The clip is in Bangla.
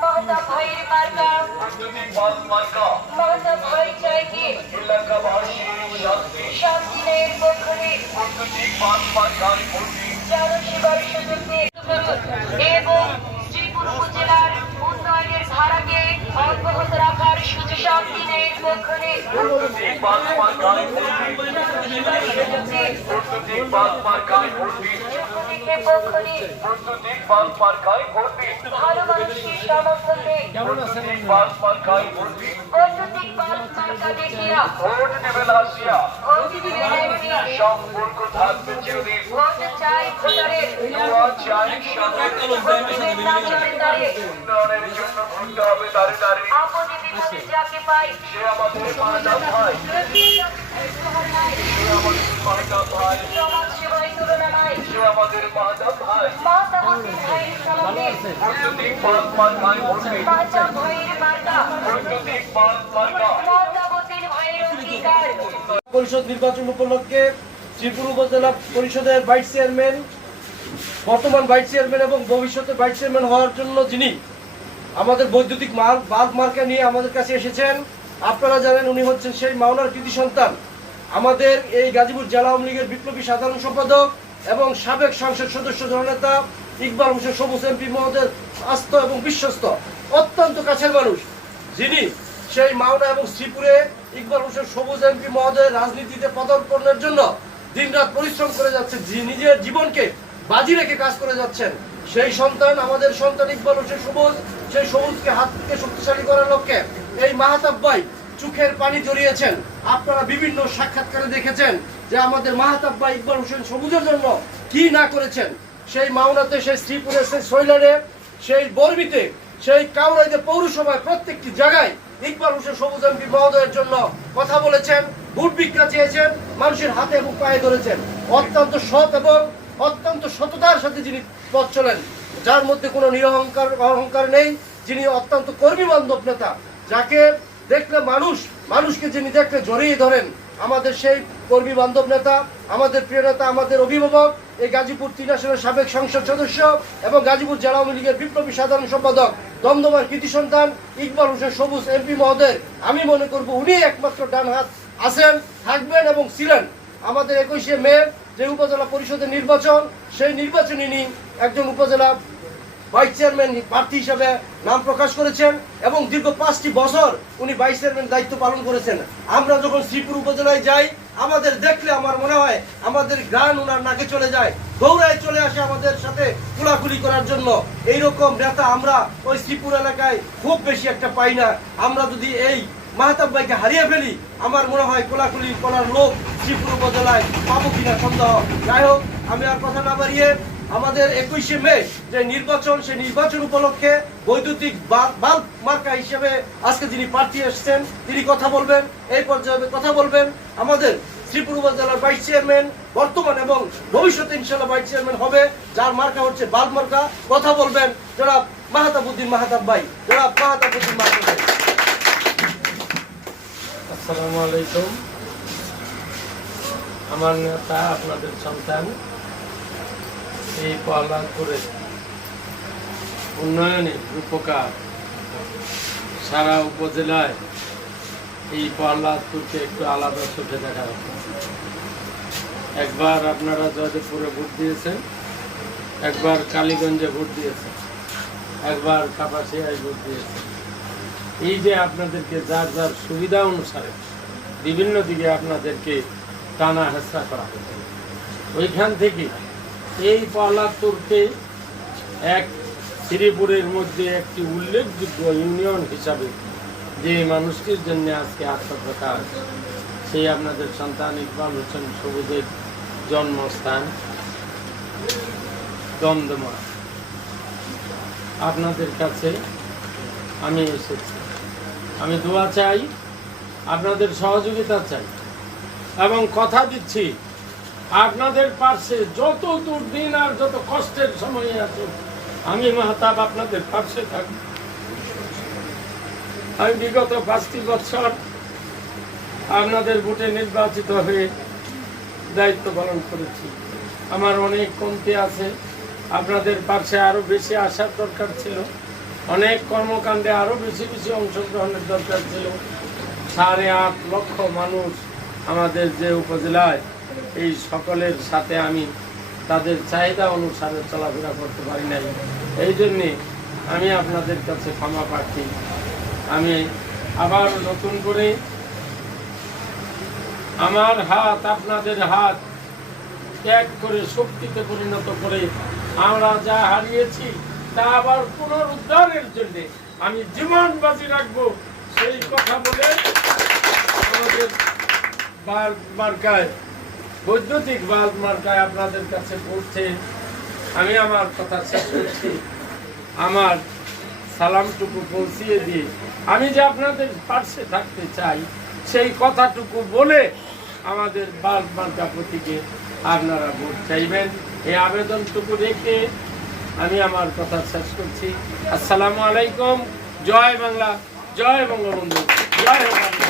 মমতা ভাইয়ের মার্কা মমতা ভাই চাই কি শান্তিনের পক্ষে জনসেবার সুযোগ দিয়ে ভালো মানুষকে সমর্থন দেয় বৈদ্যুতিক বাস মার্কা দেখিয়া দাঁড়িয়ে বিপদে পরিষদ নির্বাচন উপলক্ষে শ্রীপুর উপজেলা পরিষদের ভাইস চেয়ারম্যান, বর্তমান ভাইস চেয়ারম্যান এবং ভবিষ্যতে ভাইস চেয়ারম্যান হওয়ার জন্য যিনি আমাদের বৈদ্যুতিক বাল্ব মার্কা নিয়ে আমাদের কাছে এসেছেন। আপনারা জানেন উনি হচ্ছেন সেই মাওলার কৃতি সন্তান। আমাদের এই গাজীপুর জেলা আওয়ামী লীগের বিপ্লবী সাধারণ সম্পাদক এবং সাবেক সংসদ সদস্য জননেতা ইকবাল হোসেন সবুজ এমপি মহোদয়ের আস্ত এবং বিশ্বস্ত, অত্যন্ত কাছের মানুষ। যিনি সেই মাওনা এবং শ্রীপুরে ইকবাল হোসেন সবুজ এমপি মহোদয়ের রাজনীতিতে পদার্পণের জন্য দিনরাত পরিশ্রম করে যাচ্ছে নিজের জীবনকে বাজি রেখে কাজ করে যাচ্ছেন। সেই সন্তান আমাদের সন্তান ইকবাল হোসেন সবুজ, সেই সবুজকে হাত থেকে শক্তিশালী করার লক্ষ্যে এই মাহাতাব ভাই চোখের পানি জড়িয়েছেন। আপনারা বিভিন্ন সাক্ষাৎকারে দেখেছেন যে আমাদের মাহাতাব ভাই ইকবাল হোসেন সবুজের জন্য কি না করেছেন। সেই মাওনাতে, সেই শ্রীপুরে সেই সৈলারে, সেই বর্মিতে সেই কাউরাইতে পৌরসভায় প্রত্যেকটি জায়গায় ইকবাল হোসেন সবুজ এমপি মহোদয়ের জন্য কথা বলেছেন, ভোট ভিক্ষা চেয়েছেন, মানুষের হাতে এবং পায়ে ধরেছেন। অত্যন্ত সৎ এবং অত্যন্ত সততার সাথে যিনি পথ চলেন। যার মধ্যে কোনো নিরহংকার, অহংকার নেই, যিনি অত্যন্ত কর্মী বান্ধব নেতা, যাকে দেখলে মানুষ, মানুষকে যিনি দেখলে জড়িয়ে ধরেন, আমাদের সেই কর্মী বান্ধব নেতা, আমাদের প্রিয় নেতা, আমাদের অভিভাবক, এই গাজীপুর তিন আসনের সাবেক সংসদ সদস্য এবং গাজীপুর জেলা আওয়ামী লীগের বিপ্লবী সাধারণ সম্পাদক দমদমার কৃতি সন্তান ইকবাল হোসেন সবুজ এমপি মহোদয়। আমি মনে করব উনি একমাত্র ডান হাত আছেন, থাকবেন এবং ছিলেন। আমাদের একুশে মে যে উপজেলা পরিষদের নির্বাচন, সেই নির্বাচনে ইনি একজন উপজেলা ভাইস চেয়ারম্যান প্রার্থী হিসাবে নাম প্রকাশ করেছেন এবং দীর্ঘ পাঁচটি বছর উনি ভাইস চেয়ারম্যান দায়িত্ব পালন করেছেন। আমরা যখন শ্রীপুর উপজেলায় যাই, আমাদের দেখলে আমার মনে হয় আমাদের গান ওনার নাকে চলে যায়। দৌড়ায় চলে আসে আমাদের সাথে কুলাকুলি করার জন্য। এইরকম নেতা আমরা ওই শ্রীপুর এলাকায় খুব বেশি একটা পাই না। আমরা যদি এই মাহতাব ভাইকে হারিয়ে ফেলি, আমার মনে হয় কোলাকুলি করার লোক শ্রীপুর উপজেলায় পাবো কিনা সন্দেহ। যাই হোক, আমি আর কথা না বাড়িয়ে আমাদের একুশে মে যে নির্বাচন, সেই নির্বাচন উপলক্ষে বৈদ্যুতিক বাল্ব মার্কা হিসেবে আজকে যিনি প্রার্থী এসেছেন, তিনি কথা বলবেন, এই পর্যায়ে কথা বলবেন। আমাদের শ্রীপুর উপজেলার ভাইস চেয়ারম্যান বর্তমান এবং ভবিষ্যতে ইনশাল্লাহ ভাইস চেয়ারম্যান হবে, যার মার্কা হচ্ছে বাল্ব মার্কা। কথা বলবেন জনাব মাহাতাবুদ্দিন মাহাতাব ভাই। জনাব মাহাতাবুদ্দিন মাহাতাব ভাই। আসসালামু আলাইকুম। আমার নেতা, আপনাদের সন্তান এই প্রহ্লাদপুরে উন্নয়নে রূপকার সারা উপজেলায় এই প্রহ্লাদপুরকে একটু আলাদা চোখে দেখা একবার আপনারা জয়দেবপুরে ভোট দিয়েছেন, একবার কালীগঞ্জে ভোট দিয়েছেন, একবার কাপাসিয়ায় ভোট দিয়েছেন। এই যে আপনাদেরকে যার যার সুবিধা অনুসারে বিভিন্ন দিকে আপনাদেরকে টানা হেঁচড়া করা হচ্ছে ওইখান থেকে এই প্রহ্লাদপুরকে এক শ্রীপুরের মধ্যে একটি উল্লেখযোগ্য ইউনিয়ন হিসাবে যে মানুষটির জন্য আজকে আত্মপ্রকাশ, সেই আপনাদের সন্তান ইকবাল হোসেন সবুজের জন্মস্থান দমদমা। আপনাদের কাছে আমি এসেছি। আমি দোয়া চাই, আপনাদের সহযোগিতা চাই, এবং কথা দিচ্ছি, আপনাদের পাশে যত দুর্দিন আর যত কষ্টের সময় আছে আমি মাহতাব আপনাদের পাশে থাকব। আমি বিগত পাঁচটি বছর আপনাদের ভোটে নির্বাচিত হয়ে দায়িত্ব পালন করেছি। আমার অনেক কমতি আছে, আপনাদের পাশে আরও বেশি আসার দরকার ছিল। অনেক কর্মকাণ্ডে আরও বেশি বেশি অংশগ্রহণের দরকার ছিল। সাড়ে আট লক্ষ মানুষ আমাদের যে উপজেলায় এই সকলের সাথে আমি তাদের চাহিদা অনুসারে চলাফেরা করতে পারি নাই। এই জন্যে আমি আপনাদের কাছে ক্ষমা প্রার্থী। আমি আবার নতুন করে আমার হাত, আপনাদের হাত ত্যাগ করে শক্তিতে পরিণত করে আমরা যা হারিয়েছি তা আবার পুনরুদ্ধারের জন্য আমি জীবন বাজি রাখব, সেই কথা বলে আমাদের মার্কায়, বৈদ্যুতিক বাল্ব মার্কায় আপনাদের কাছে পৌঁছে আমি আমার কথা শেষ করছি। আমার সালামটুকু পৌঁছিয়ে দিয়ে আমি যে আপনাদের পার্শ্বে থাকতে চাই, সেই কথাটুকু বলে আমাদের বাল্ব মার্কা প্রতীকে আপনারা ভোট চাইবেন। এই আবেদনটুকু রেখে আমি আমার কথা শেষ করছি। আসসালামু আলাইকুম। জয় বাংলা। জয় বঙ্গবন্ধু। জয় হোক